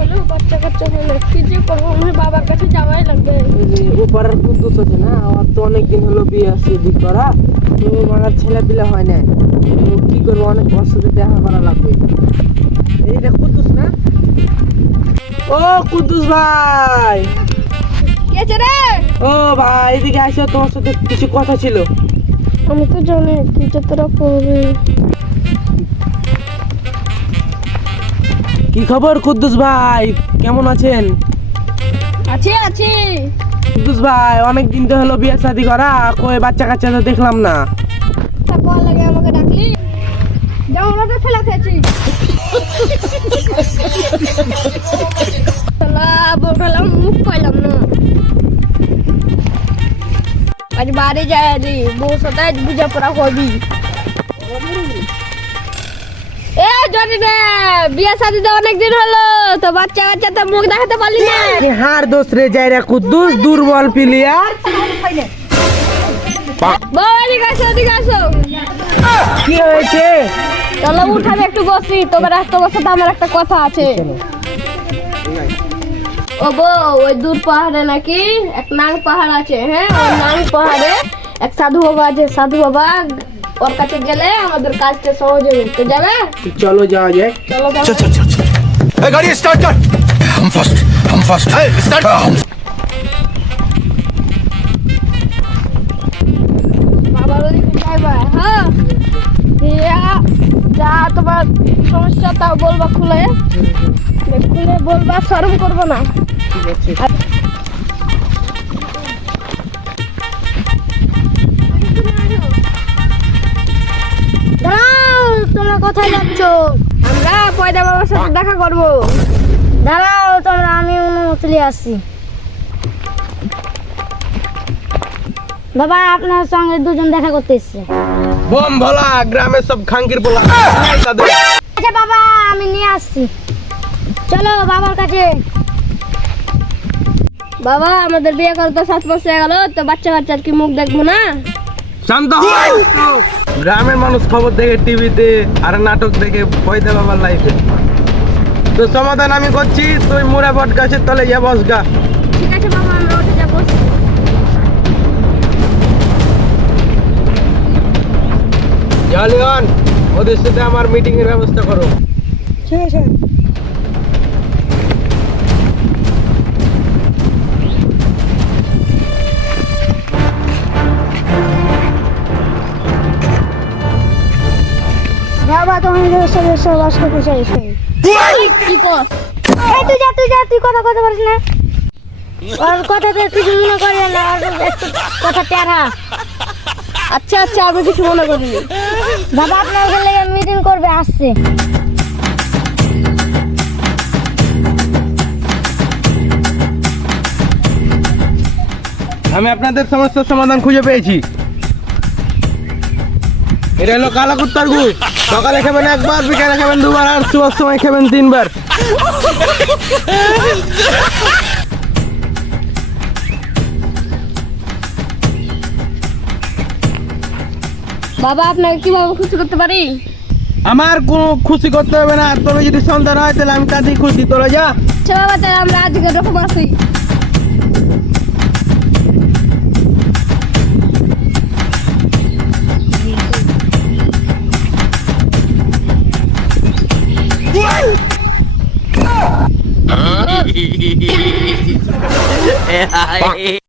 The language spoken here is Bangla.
হলো, বাচ্চা কাচ্চা হলো, কি যে করবো, আমার বাবার কাছে যাওয়াই লাগবে। ও পাড়ার কুদ্দুস আছে না, ওর তো অনেকদিন হলো বিয়ে শাদী করা, তো আমার ছেলে পিলে হয় না, তো কি করবো, অনেক ওর সাথে দেখা করা লাগবে। এইটা কুদ্দুস না? ও কুদ্দুস ভাই, কি আছে রে? ও ভাই এদিকে আসো, তোমার সাথে কিছু কথা ছিল। আমি তো জানি কি যে তোরা করবি। কি খবর কুদ্দুস ভাই, কেমন আছেন? আছি আছি। কুদ্দুস ভাই অনেকদিন তো হলো বিয়ে শাদী করা, কই বাচ্চা কাচ্চা তো দেখলাম না। তা কল লাগে আমাকে ডাকলি, যাও ওরা তো ফেলা খেয়েছি। বললাম মুখ পাইলাম না, আজ বাড়ি যায়, আজ বউ সাথে বুঝা পড়া হবি। এ জানি রে, বিয়ে শাদিতে অনেকদিন হলো, তো বাচ্চা কাচ্চা তো মুখ দেখাতে পারলি না। হার দোষ রে যায় রে কুদ্দুস, দুর্বল প্লেয়ার। বউ এদিকে আসো, এদিকে আসো। কি হয়েছে? চলো উঠাবে একটু বসি, তোমার সাথে আমার একটা কথা আছে। ও বউ, ওই দূর পাহাড়ে নাকি এক নাং পাহাড় আছে, হ্যাঁ, ওই নাং পাহাড়ে এক সাধু বাবা আছে। সাধু বাবা, ওর কাছে গেলে আমাদের কাজটা সহজ হবে, তো যাবে? চলো যাওয়া যায়। চলো যাবো। चल चल चल चल ए, गाड़ी स्टार्ट कर। हम फर्स्ट स्टार्ट। বাবার ওদিকে যাইবা, হ্যাঁ, দিয়া যা তোমার সমস্যা তাও বলবা, খুলে খুলে বলবা, শরম করবো না। ঠিক আছে। দাঁড়াও, তোমরা কোথায় যাচ্ছ? আমরা পয়দা বাবার সাথে দেখা করবো। দাঁড়াও তোমরা, আমি অনুমতি আসছি। বাবা, আপনার সঙ্গে দুজন দেখা করতে এসছে। বোম ভোলা, গ্রামের সব খাঙ্কির পোলা তাদের। আচ্ছা বাবা, আমি নিয়ে আসছি, চলো বাবার কাছে। বাবা, আমাদের বিয়ে করে তো 7 মাস হয়ে গেল, তো বাচ্চা কাচ্চার কি মুখ দেখবো না? শান্ত হও। গ্রামের মানুষ খবর দেখে টিভিতে আর নাটক দেখে পয়দা বাবার লাইফে, তো সমাধান আমি করছি, তুই মুড়া বট গাছের তলে গিয়ে বস গা। ঠিক আছে বাবা, আমরা উঠে যাবো। জালিয়ান, ওদের সাথে আমার মিটিং এর ব্যবস্থা করো। ঠিক আছে। বাবা, তুমি সবাস করতে চাইছো কি কর? এই তুই কথা পারিস না, আর কথাতে কিছু মনে করিস না, আর একটু কথা টেরা। আচ্ছা আচ্ছা, আমি কিছু মনে করিনি। বাবা আপনার ওখানে মিটিং করবে, আসছে। আমি আপনাদের সমস্যার সমাধান খুঁজে পেয়েছি। এটা হলো কালা কুত্তার গু। সকালে খাবেন একবার, বিকালে খাবেন দুবার, আর শুয়ার সময় খাবেন 3 বার। বাবা, আপনাকে কিভাবে খুশি করতে পারি? আমার কোনো খুশি করতে হবে না, তুমি যদি সন্তান হয় তাহলে আমি তাতেই খুশি। তোরা যা। আচ্ছা বাবা, তাহলে আমরা আজকে রকম আসি।